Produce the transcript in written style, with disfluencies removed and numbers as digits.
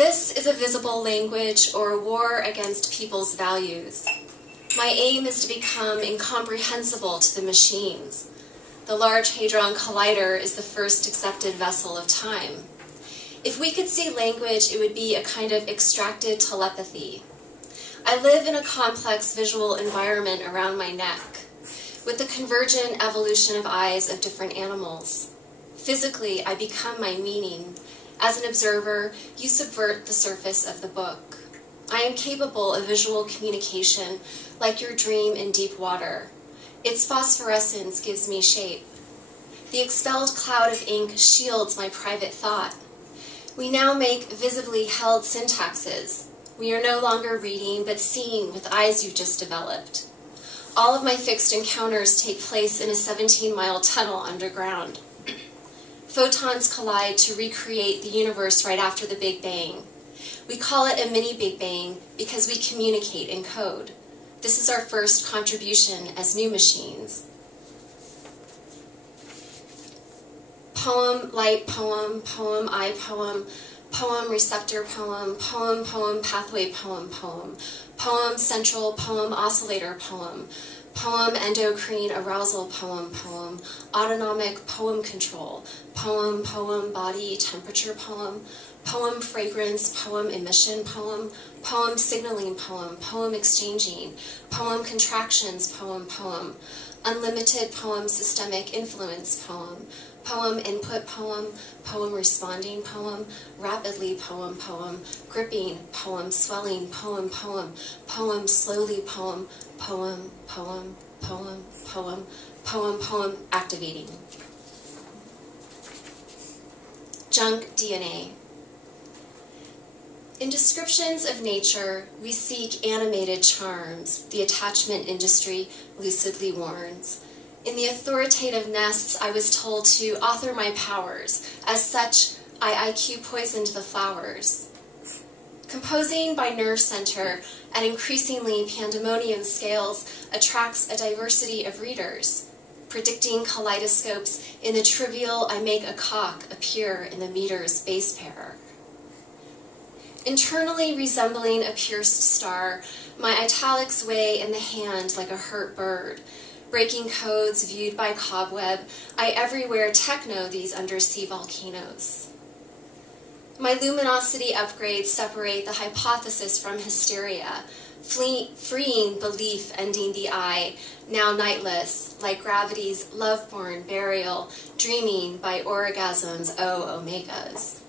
This is a visible language or a war against people's values. My aim is to become incomprehensible to the machines. The Large Hadron Collider is the first accepted vessel of time. If we could see language, it would be a kind of extracted telepathy. I live in a complex visual environment around my neck, with the convergent evolution of eyes of different animals. Physically, I become my meaning. As an observer, you subvert the surface of the book. I am capable of visual communication, like your dream in deep water. Its phosphorescence gives me shape. The expelled cloud of ink shields my private thought. We now make visibly held syntaxes. We are no longer reading, but seeing with eyes you've just developed. All of my fixed encounters take place in a 17-mile tunnel underground. Photons collide to recreate the universe right after the Big Bang. We call it a mini Big Bang because we communicate in code. This is our first contribution as new machines. Poem, light poem, poem, I poem, poem, receptor poem, poem, poem, pathway poem, poem, poem, central poem, oscillator poem, poem, endocrine arousal poem, poem, autonomic poem control, poem, poem, body temperature poem, poem, fragrance, poem, emission poem, poem, signaling poem, poem, exchanging, poem, contractions poem, poem, unlimited poem, systemic influence poem, poem, input poem, poem, responding poem, rapidly poem, poem, gripping poem, swelling poem, poem, poem, slowly poem, poem, poem, poem, poem, poem, poem, activating. Junk DNA. In descriptions of nature, we seek animated charms, the attachment industry lucidly warns. In the authoritative nests, I was told to author my powers. As such, I IQ poisoned the flowers. Composing by nerve center at increasingly pandemonium scales attracts a diversity of readers. Predicting kaleidoscopes in the trivial, I make a cock appear in the meter's base pair. Internally resembling a pierced star, my italics weigh in the hand like a hurt bird. Breaking codes viewed by cobweb, I everywhere techno these undersea volcanoes. My luminosity upgrades separate the hypothesis from hysteria, freeing belief ending the eye, now nightless, like gravity's love-born burial, dreaming by orgasms, O omegas.